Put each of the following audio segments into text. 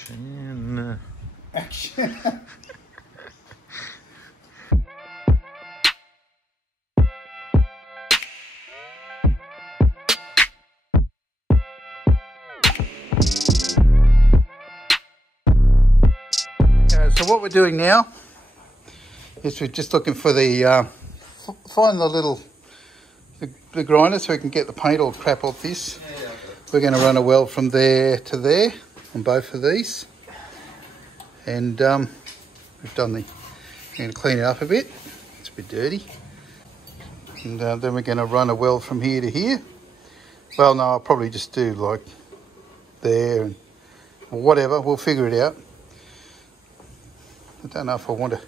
Action. Action. So what we're doing now is we're just looking for the find the grinder so we can get the paint or crap off this. We're going to run a weld from there to there on both of these, and we've done the. We're going to clean it up a bit. It's a bit dirty, and then we're going to run a weld from here to here. Well, no, I'll probably just do like there and or whatever. We'll figure it out. I don't know if I want to.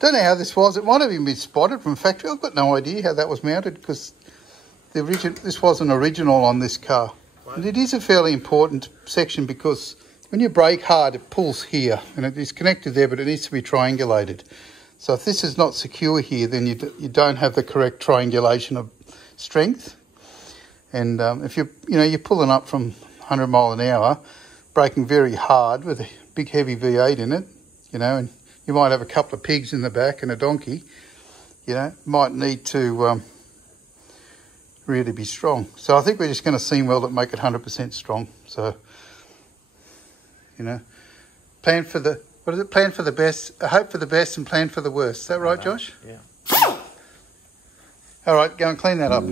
Don't know how this was. It might have even been spotted from factory. I've got no idea how that was mounted because this wasn't original on this car. And it is a fairly important section because when you brake hard, it pulls here and it is connected there, but it needs to be triangulated. So if this is not secure here, then you don't have the correct triangulation of strength. And if you're pulling up from 100 mile an hour, braking very hard with a big heavy V8 in it, and you might have a couple of pigs in the back and a donkey, might need to really be strong. So I think we're just going to seam weld it, make it 100% strong. So, plan for the, what is it? Plan for the best, hope for the best and plan for the worst. Is that right, Josh? Yeah. All right, go and clean that up.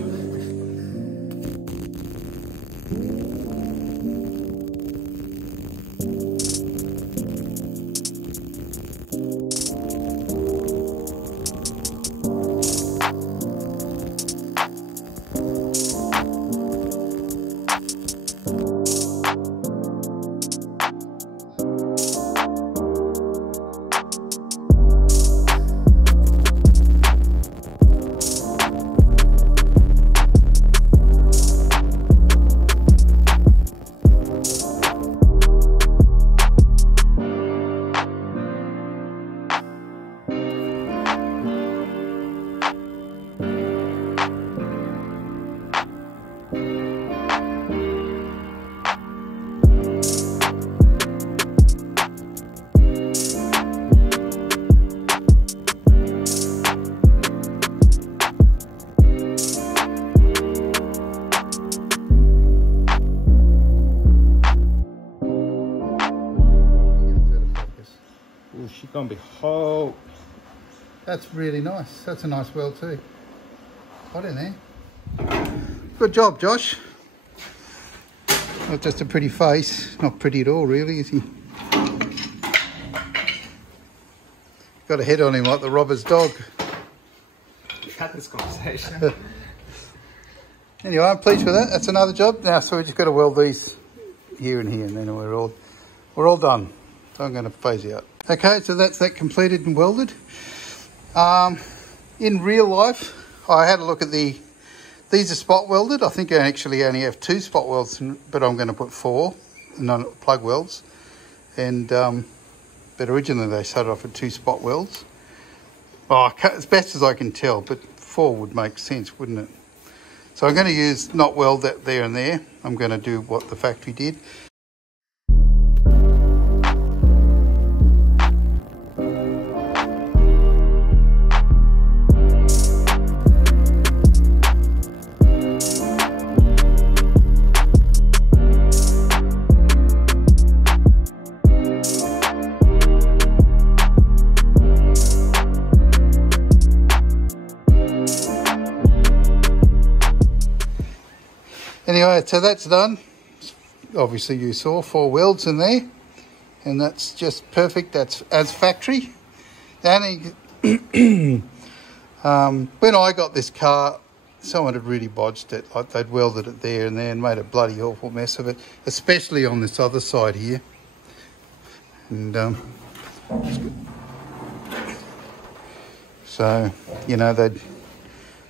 She's gonna be hot. That's really nice. That's a nice weld too. Hot in there. Good job, Josh. Not just a pretty face. Not pretty at all, really, is he? Got a head on him like the robber's dog. Cut this conversation. Anyway, I'm pleased with that. That's another job. Now, so we just got to weld these here and here, and then we're all done. So I'm going to phase out. Okay, so that's that completed and welded. In real life, I had a look at these are spot welded. I think I actually only have 2 spot welds, but I'm going to put 4 plug welds. And but originally they started off with 2 spot welds. Oh, as best as I can tell, but 4 would make sense, wouldn't it? So I'm going to not weld that there and there. I'm going to do what the factory did. Anyway, so that's done. Obviously you saw 4 welds in there, and that's just perfect. That's as factory. When I got this car, someone had really bodged it. Like they'd welded it there and there and made a bloody awful mess of it, especially on this other side here. And so,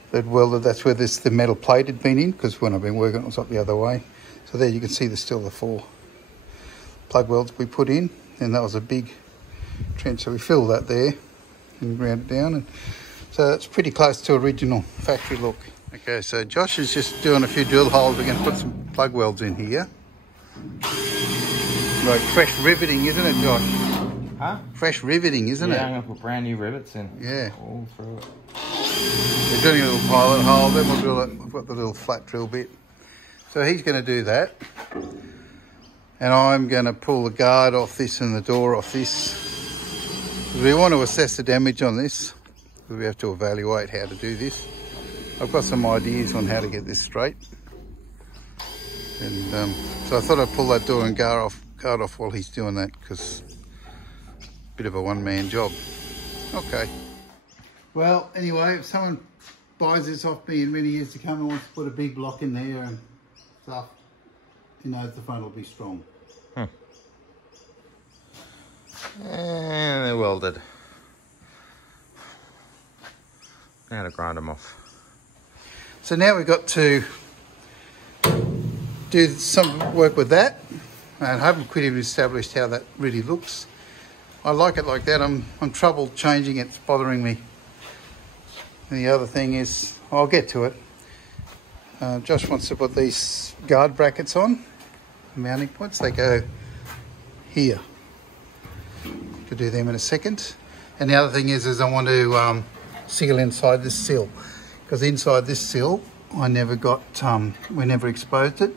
they'd welded, that's where the metal plate had been in, because when I've been working it was up the other way. So there you can see there's still the 4 plug welds we put in, and that was a big trench. So we filled that there and ground it down, and so it's pretty close to original factory look. Okay, so Josh is just doing a few drill holes. We're going to put some plug welds in here. like fresh riveting, isn't it, Josh? Huh? Fresh riveting, isn't it? Yeah, I'm going to put brand new rivets in. Yeah. All through it. We're doing a little pilot hole, then we'll drill it. We've got the little flat drill bit. So he's going to do that. And I'm going to pull the guard off this and the door off this. We want to assess the damage on this. We have to evaluate how to do this. I've got some ideas on how to get this straight. And so I thought I'd pull that door and guard off while he's doing that, because bit of a one-man job. Okay. Well, anyway, if someone buys this off me in many years to come and wants to put a big block in there and stuff, he knows the front will be strong. And they're welded. Now to grind them off. So now we've got to do some work with that. And I haven't quite even established how that really looks. I like it like that. I'm troubled changing it. It's bothering me. And the other thing is, I'll get to it. Josh wants to put these guard brackets on, mounting points. They go here. To do them in a second. And the other thing is I want to seal inside this sill, because inside this sill I never got, we never exposed it.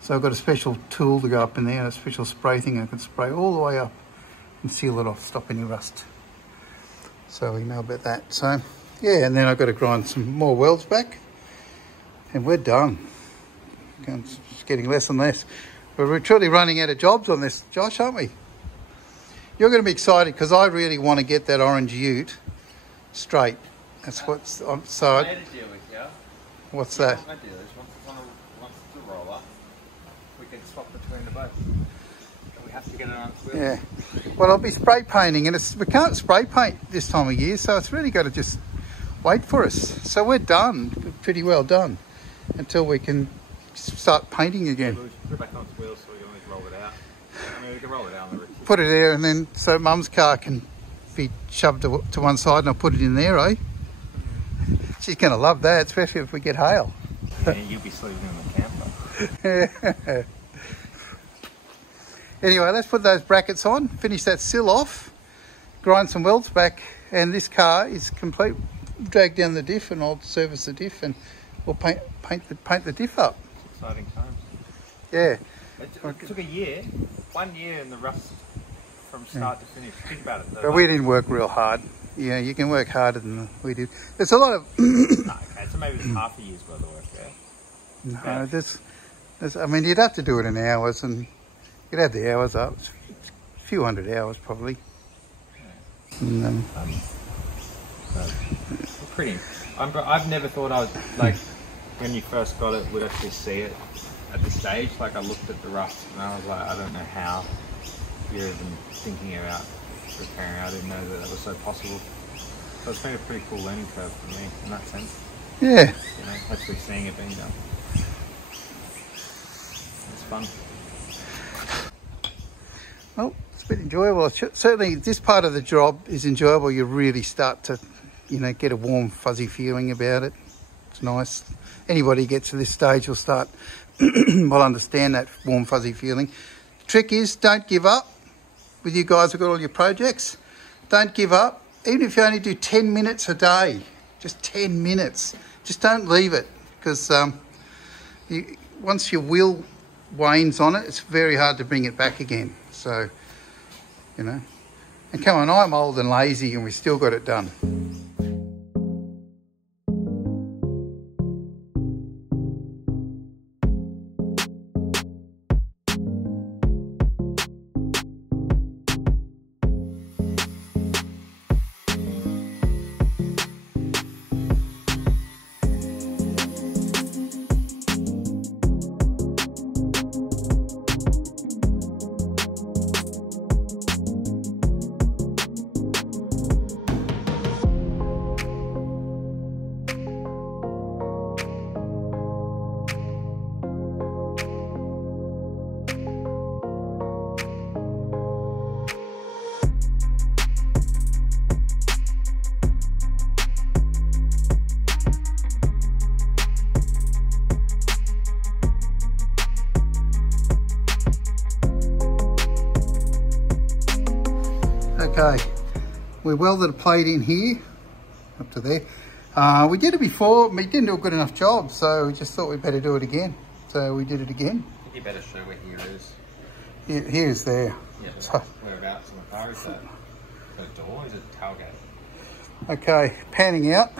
So I've got a special tool to go up in there, and a special spray thing I can spray all the way up and seal it off, stop any rust. So we know about that. So yeah, and then I've got to grind some more welds back and we're done. It's getting less and less. But we're truly running out of jobs on this, Josh, aren't we? You're going to be excited because I really want to get that orange ute straight. That's what's on side. I made a deal with you. What's that? My deal is once the roller, we can swap between the both. We have to get it on its wheel. Yeah. Well, I'll be spray painting, and we can't spray paint this time of year, so it's really got to just wait for us. So we're done, we're pretty well done, until we can start painting again. We'll put it back on its wheel so we can always roll it out. I mean, we can roll it out on the roof. Put it there, and then so Mum's car can be shoved to one side, and I'll put it in there, eh? She's going to love that, especially if we get hail. Yeah, you'll be sleeping in the camper. Anyway, let's put those brackets on, finish that sill off, grind some welds back, and this car is complete. Drag down the diff, and I'll service the diff, and we'll paint the diff up. It's exciting times. Yeah. It took a year, 1 year in the rust from start to finish. Think about it. But we didn't work real hard. Yeah, you can work harder than we did. There's a lot of... Okay, so maybe it's half a year's worth of work there. No, there's, I mean, you'd have to do it in hours, and you'd have the hours up. It's a few hundred hours, probably. Yeah. And, pretty. I've never thought I was, like, when you first got it, would actually see it at this stage. Like, I looked at the rust, and I was like, I don't know how you're even thinking about repairing it. I didn't know that was so possible. So it's been a pretty cool learning curve for me in that sense. yeah. You know, actually seeing it being done. It's fun. Well, it's been enjoyable. Certainly, this part of the job is enjoyable. You really start to, get a warm, fuzzy feeling about it. It's nice. Anybody who gets to this stage will start, will understand that warm, fuzzy feeling. The trick is, don't give up. With you guys who've got all your projects, don't give up. Even if you only do 10 minutes a day, just 10 minutes. Just don't leave it, because once your will wanes on it, it's very hard to bring it back again. So, and come on, I'm old and lazy and we still got it done. Okay, we welded a plate in here, up to there. We did it before, we didn't do a good enough job, so we just thought we'd better do it again. So we did it again. I think you better show where here is. Here is there. Yeah, So, whereabouts in the car is that? The door, is it tailgate? okay, panning out.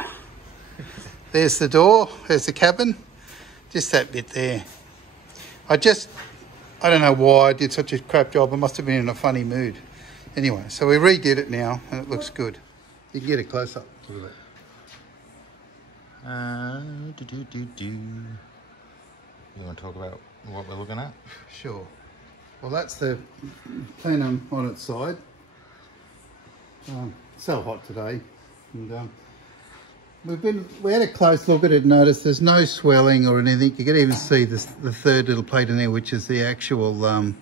There's the door, there's the cabin. Just that bit there. I don't know why I did such a crap job. I must have been in a funny mood. Anyway, so we redid it now and it looks good. You can get a close up. Look at that. You want to talk about what we're looking at? Sure. Well, that's the plenum on its side. So hot today. And we had a close look at it and noticed there's no swelling or anything. You can even see the third little plate in there, which is the actual the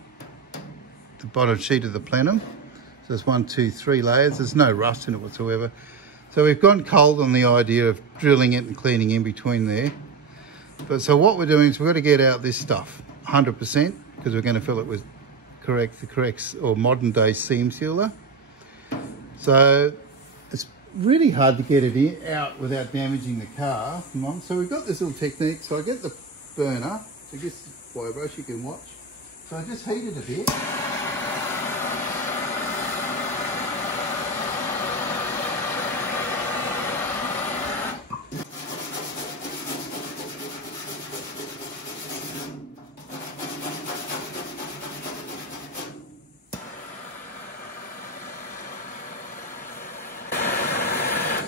bottom sheet of the plenum. So there's 1, 2, 3 layers. There's no rust in it whatsoever. So we've gone cold on the idea of drilling it and cleaning in between there. But so what we're doing is we've got to get out this stuff 100% because we're going to fill it with the correct or modern day seam sealer. So it's really hard to get it out without damaging the car. So we've got this little technique. So I get the burner, so just wire brush you can watch. So I just heat it a bit.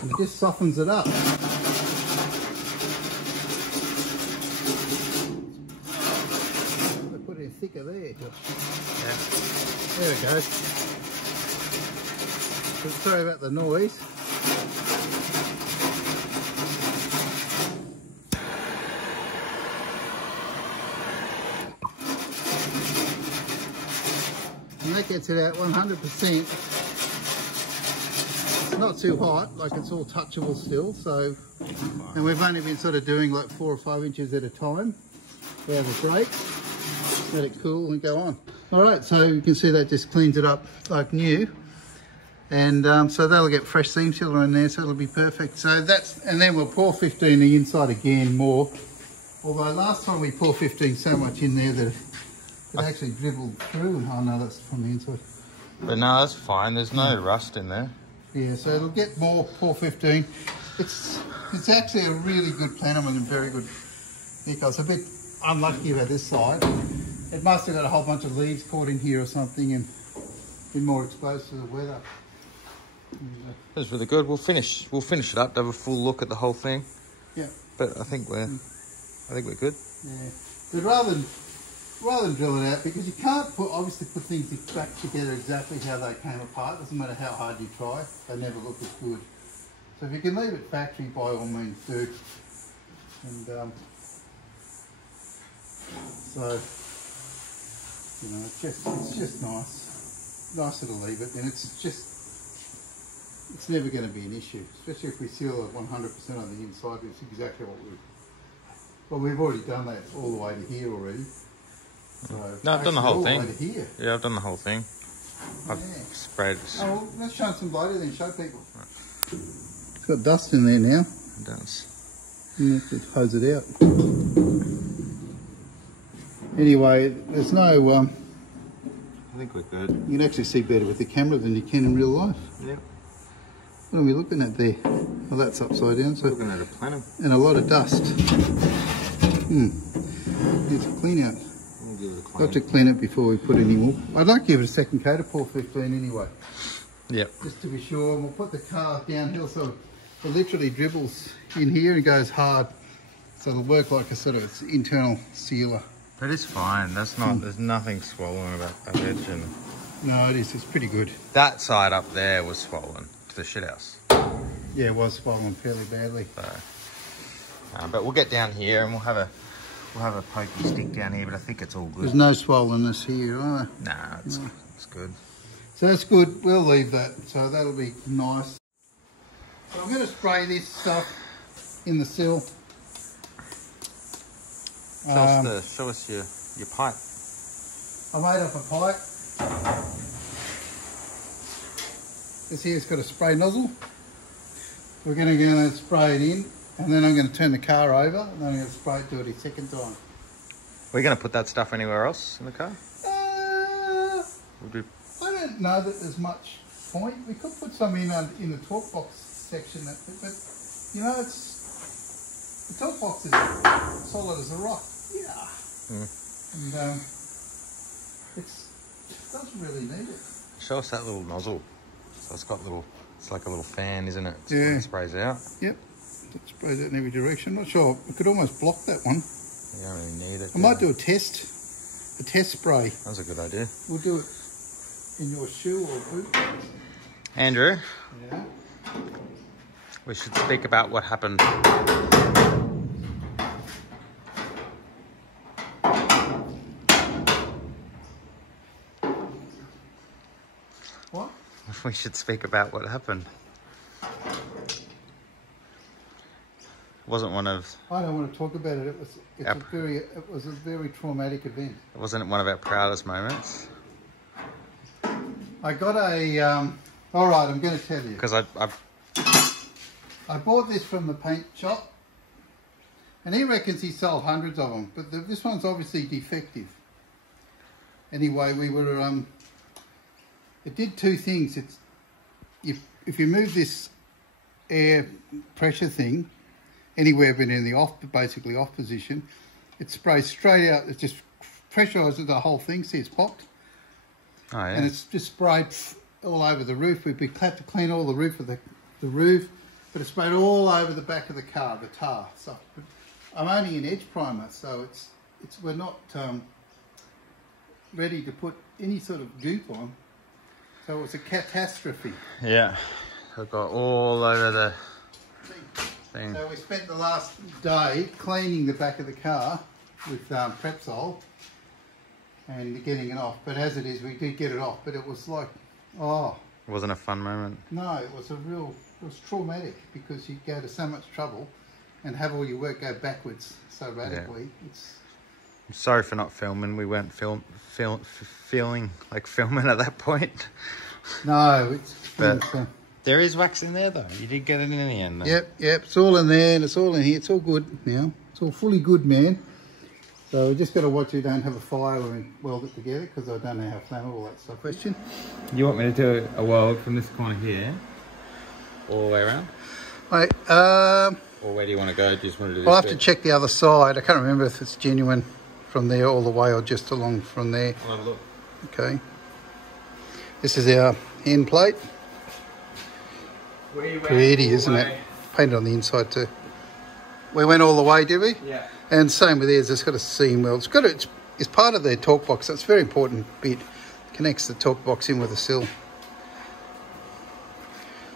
It just softens it up. I put it thicker there. Yeah. There it goes. Sorry about the noise. And that gets it out 100%. Not too hot, like it's all touchable still, so, and we've only been sort of doing like 4 or 5 inches at a time. We have a break, let it cool and go on. All right, so you can see that just cleans it up like new. And so that'll get fresh seam sealer in there, so it'll be perfect. So that's, and then we'll pour 15 the inside again more. Although last time we poured 15 so much in there that it actually dribbled through. Oh no, that's from the inside. But no, that's fine. There's no rust in there. Yeah, so it'll get more, pour 15. It's actually a really good plenum and very good nickel. It's a bit unlucky about this side. It must have got a whole bunch of leaves caught in here or something and been more exposed to the weather. That's really good. We'll finish it up to have a full look at the whole thing. Yeah. But I think we're good. Yeah. But rather than drill it out, because you can't obviously put things back together exactly how they came apart. Doesn't matter how hard you try, they never look as good. So if you can leave it factory, by all means do. And so you know, it's just nicer to leave it, and it's never going to be an issue, especially if we seal it 100% on the inside. It's exactly what we've already done that all the way to here already. So no, I've done the whole thing. Here. Yeah, I've done the whole thing. I've sprayed. Oh, well, let's shine some light in and show people. It's got dust in there now. It does. You have to hose it out. Anyway, there's no... I think we're good. You can actually see better with the camera than you can in real life. Yep. What are we looking at there? Well, that's upside down. So Looking at a plenum. and a lot of dust. Needs a clean out. We'll give it a clean. Got to clean it before we put any more. I'd like to give it a second coat of pour 15 anyway. Yep. Just to be sure. And we'll put the car downhill so it literally dribbles in here and goes hard. So it'll work like a sort of internal sealer. That is fine. That's not. There's nothing swollen about that edge. And No, it is. It's pretty good. that side up there was swollen to the shit house. Yeah, it was swollen fairly badly. So, but we'll get down here and we'll have a pokey stick down here. But I think it's all good. There's no swollenness here either. Nah, it's good. So that's good. We'll leave that. So that'll be nice. So I'm going to spray this stuff in the sill. Show us your pipe. I made up a pipe. This here's got a spray nozzle. We're going to go and spray it in, and then I'm going to turn the car over, and then I'm going to spray it 30 second time. We're going to put that stuff anywhere else in the car? I don't know that there's much point. We could put some in the talk box section, but you know, the talk box is solid as a rock. Yeah. And it doesn't really need it. Show us that little nozzle. So it's got little, it's like a little fan, isn't it? Yeah. It sprays out. Yep. It sprays out in every direction. Not sure. We could almost block that one. You don't really need it. I might do a test spray. That's a good idea. We'll do it in your shoe or boot. Andrew. Yeah. We should speak about what happened. What? We should speak about what happened. Wasn't one of... I don't want to talk about it. It was a very traumatic event. It wasn't one of our proudest moments. I got a... all right, I'm going to tell you. Because I bought this from the paint shop, and he reckons he sold hundreds of them, but this one's obviously defective. Anyway, we were... it did two things. If you move this air pressure thing anywhere but in the basically off position, it sprays straight out. It just pressurises the whole thing. See, it's popped. Oh, yeah. And it's just sprayed all over the roof. We'd had to clean all the roof of the roof, but it's sprayed all over the back of the car, the tar. So I'm only an edge primer, so we're not ready to put any sort of goop on. So it was a catastrophe. Yeah. I got all over the thing. So we spent the last day cleaning the back of the car with Prepsol and getting it off. But as it is, we did get it off. But it was like, oh. It wasn't a fun moment. No, it was traumatic because you go to so much trouble and have all your work go backwards so radically. Yeah. I'm sorry for not filming. We weren't feeling like filming at that point. No, but there is wax in there though. You did get it in the end though. Yep. It's all in there and it's all in here. It's all good now. It's all fully good, man. So we just got to watch you don't have a fire when we weld it together because I don't know how flammable that stuff. Question? You want me to do a weld from this corner here all the way around? Wait, or where do you want to go? Do you just want to do this? I'll have to check the other side. I can't remember if it's genuine from there all the way or just along from there. I'll have a look. Okay. This is our end plate. Pretty, isn't it? Painted on the inside too. We went all the way, did we? Yeah. And same with theirs. It's got a seam weld. It's part of their torque box. That's a very important bit. It connects the torque box in with the sill.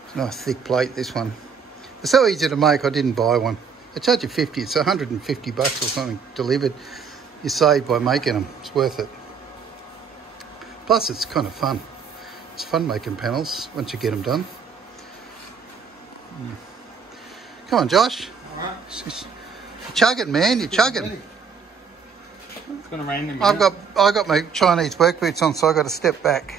It's a nice thick plate, this one. It's so easy to make. I didn't buy one. They charge you 50. It's 150 bucks or something delivered. You save by making them. It's worth it. Plus, it's kind of fun. It's fun making panels once you get them done. Come on, Josh. All right. You're chugging, man. You're chugging. It's going to rain in a minute. I got my Chinese work boots on, so I got to step back.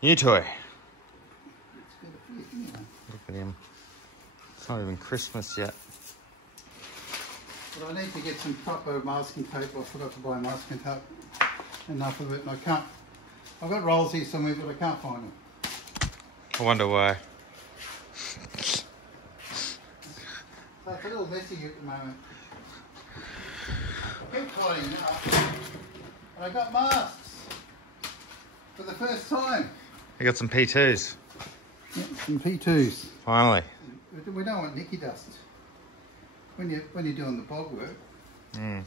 New toy. Look at him. It's not even Christmas yet. But I need to get some proper masking tape. I forgot to buy masking tape. Enough of it, and I can't. I've got rolls here somewhere, but I can't find them. I wonder why. So it's a little messy at the moment. Keep cleaning it up. And I got masks for the first time. You got some P2s. Yeah, some P2s. Finally. We don't want nicky dust when you're doing the bog work. Mm.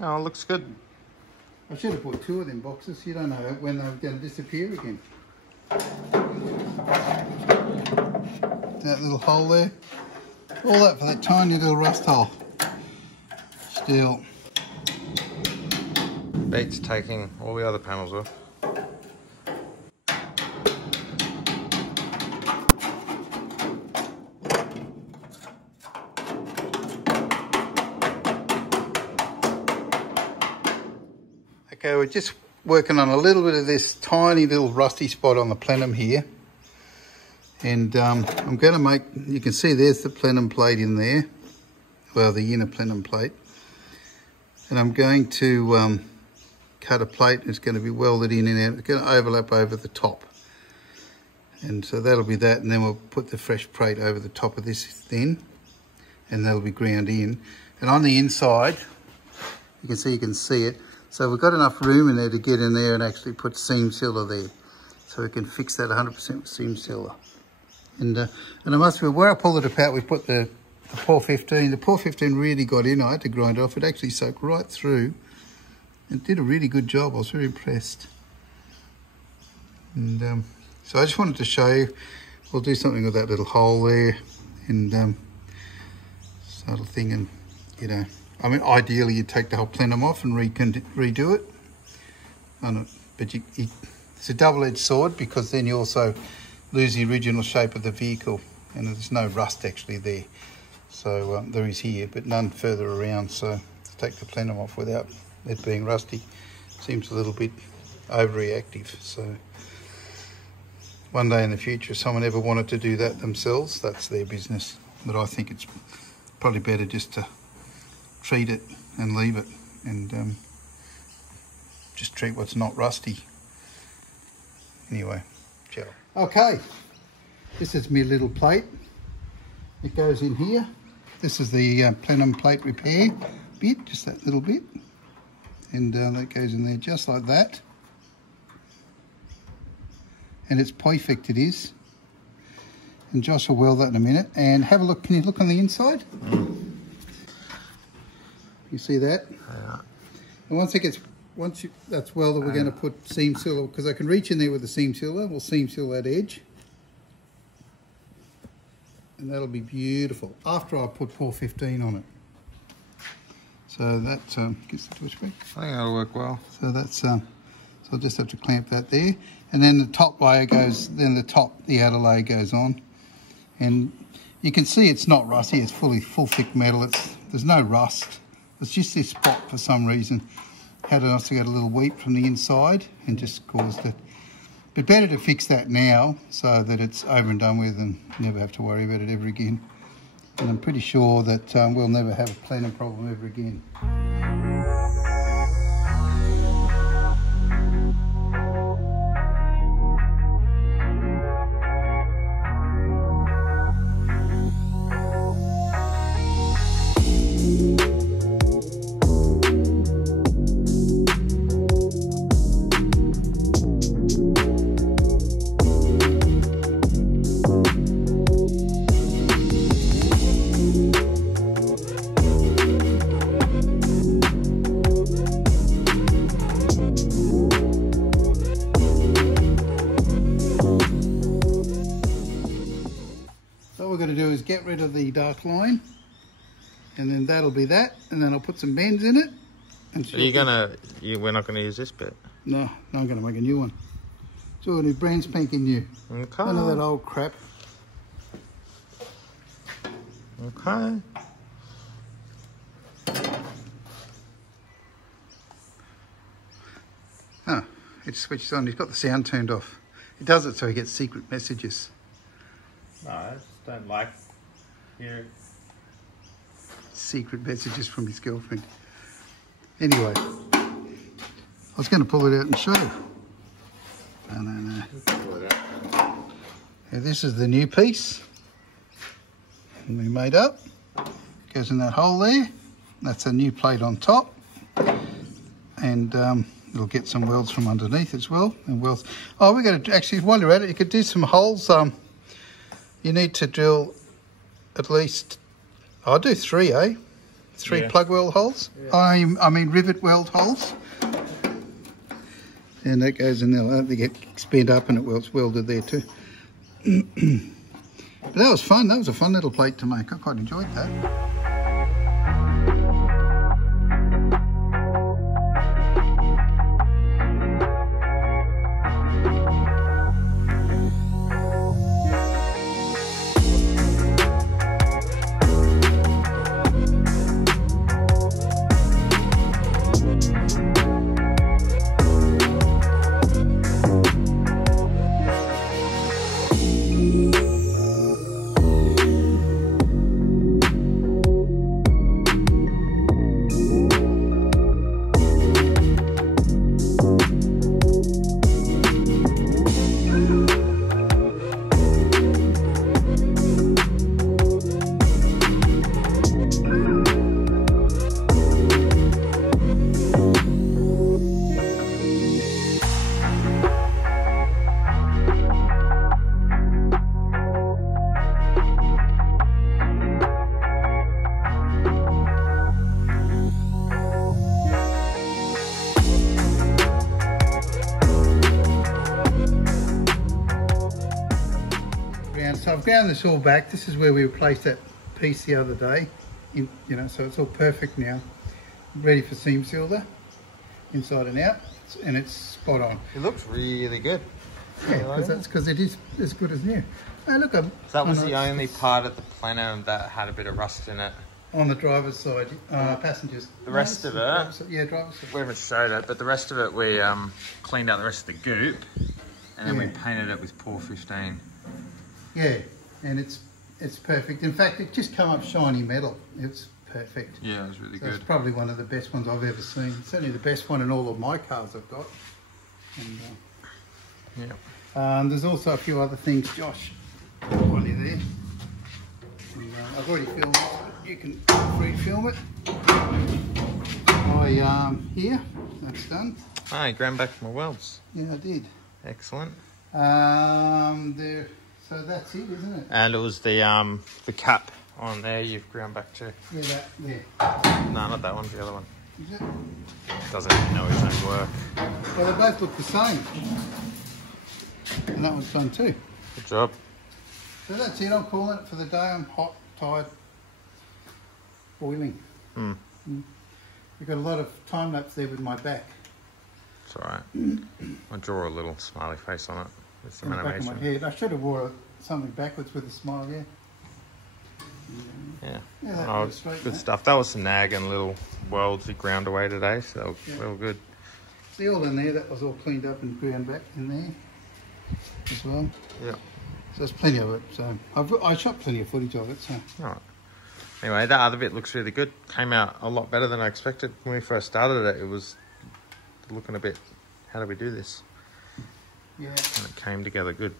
Oh, it looks good. I should have bought 2 of them boxes. You don't know when they're going to disappear again. That little hole there. All that for that tiny little rust hole. Still. Beats taking all the other panels off. Okay, we're just working on a little bit of this tiny little rusty spot on the plenum here. And I'm going to make, you can see there's the plenum plate in there. Well, the inner plenum plate. And I'm going to cut a plate. It's going to be welded in and out. It's going to overlap over the top. And so that'll be that. And then we'll put the fresh plate over the top of this then. And that'll be ground in. And on the inside, you can see it. So we've got enough room in there to get in there and actually put seam sealer there. So we can fix that 100% with seam sealer. And I must admit, where I pulled it apart, we put the Pour 15. The Pour 15 really got in. I had to grind it off. It actually soaked right through. It did a really good job. I was very impressed. And so I just wanted to show you. We'll do something with that little hole there. And sort of thing. And, you know, I mean, ideally you'd take the whole plenum off and redo it. But it's a double-edged sword, because then you also lose the original shape of the vehicle, and there's no rust actually there. So there is here, but none further around. So to take the plenum off without it being rusty seems a little bit overreactive. So one day in the future, if someone ever wanted to do that themselves, that's their business. But I think it's probably better just to treat it and leave it, and just treat what's not rusty. Anyway, ciao. Okay, this is my little plate. It goes in here. This is the plenum plate repair bit, just that little bit. And that goes in there just like that. And it's perfect, it is. And Josh will weld that in a minute. And have a look, can you look on the inside? You see that? Yeah. And once that's welded, we're going to put seam sealer, because I can reach in there with the seam sealer. We'll seam seal that edge. And that'll be beautiful after I put Pour 15 on it. So that gets the twist back. I think that'll work well. So that's so I'll just have to clamp that there, and then the top layer goes. Then the outer layer goes on, and you can see it's not rusty. It's full thick metal. There's no rust. It's just this spot for some reason had us to get a little weep from the inside and just caused it. But better to fix that now so that it's over and done with and never have to worry about it ever again. And I'm pretty sure that we'll never have a plenum problem ever again. Get rid of the dark line, and then that'll be that, and then I'll put some bends in it. And we're not gonna use this bit? No, I'm gonna make a new one. So we're gonna do brand spanking new. Okay. None of that old crap. Okay. Oh, it switches on. He's got the sound turned off. He does it so he gets secret messages. No, I just don't like hearing secret messages from his girlfriend. Anyway, I was going to pull it out and show you. No. pull it out. this is the new piece. And we made up. Goes in that hole there. That's a new plate on top. And it'll get some welds from underneath as well. And welds. Oh, we're going to actually, while you're at it, you could do some holes. You need to drill at least, I'll do 3, eh? 3 plug weld holes. Yeah. I mean rivet weld holes. And that goes in there. They get spent up and it welded there too. But that was fun. That was a fun little plate to make. I quite enjoyed that. So I've ground this all back. This is where we replaced that piece the other day. So it's all perfect now. Ready for seam sealer, inside and out, and it's spot on. It looks really good. Yeah, because it is as good as new. Hey, look, so that was the only part of the plenum that had a bit of rust in it. On the driver's side, passengers. The rest of it, yeah, driver's side. We haven't showed it, but the rest of it we cleaned out the rest of the goop, and then we painted it with Pour 15. Yeah, and it's perfect. In fact, it just come up shiny metal. It's perfect. Yeah, it was really good. It's probably one of the best ones I've ever seen. Certainly the best one in all of my cars I've got. And there's also a few other things, Josh, while you're there. And, I've already filmed it, but you can free film it. Here, that's done. Ah, you ground back my welds. Yeah, I did. Excellent. There. So that's it, isn't it? And it was the cap on there you've ground back to. Yeah, that there. No, not that one, the other one. Is it? Doesn't even know his own work. Well, they both look the same. And that one's done too. Good job. So that's it, I'm calling it for the day. I'm hot, tired, boiling. We've got a lot of time lapse there with my back. It's alright. I'll draw a little smiley face on it with some on the back animation. of my head. I should have wore something backwards with a smile, yeah. Yeah, oh, good stuff. That was some nag and little welds we ground away today, so they were good. See, all in there, that was all cleaned up and ground back in there as well. Yeah. So there's plenty of it. So I shot plenty of footage of it. So. All right. Anyway, that other bit looks really good. Came out a lot better than I expected. When we first started it, it was looking a bit, how do we do this? Yeah. And it came together good.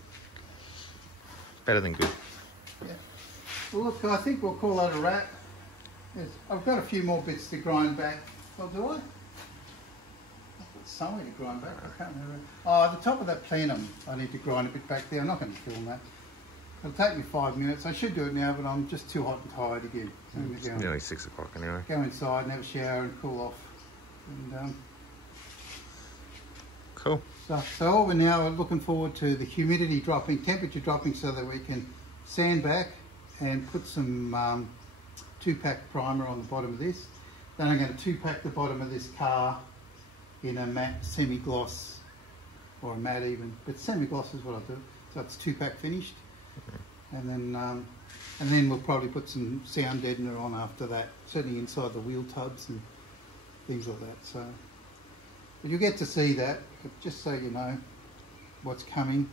Better than good. Yeah. Well, look, I think we'll call that a wrap. Yes, I've got a few more bits to grind back. Well, do I? I've got somewhere to grind back. I can't remember. Oh, at the top of that plenum, I need to grind a bit back there. I'm not going to film that. It'll take me 5 minutes. I should do it now, but I'm just too hot and tired again. So it's nearly 6 o'clock anyway. Go inside and have a shower and cool off. And, cool. So all we're now looking forward to the humidity dropping, temperature dropping, so that we can sand back and put some 2-pack primer on the bottom of this. Then I'm going to 2-pack the bottom of this car in a matte semi-gloss, or a matte even, but semi-gloss is what I do. So it's 2-pack finished. And then we'll probably put some sound deadener on after that, certainly inside the wheel tubs and things like that. So, but you'll get to see that, just so you know what's coming.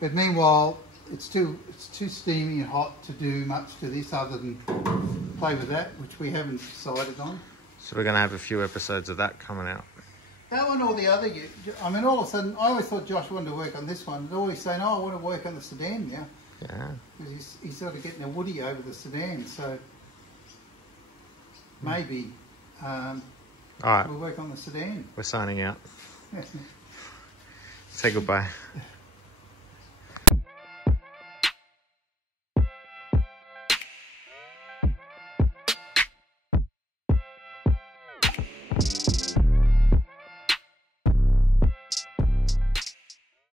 But meanwhile, it's too steamy and hot to do much to this other than play with that, which we haven't decided on. So we're going to have a few episodes of that coming out. That one or the other, I mean, all of a sudden, I always thought Josh wanted to work on this one. He's always saying, oh, I want to work on the sedan now. Yeah. Because he's sort of getting a woody over the sedan, so maybe All right. we'll work on the sedan. We're signing out. Say goodbye.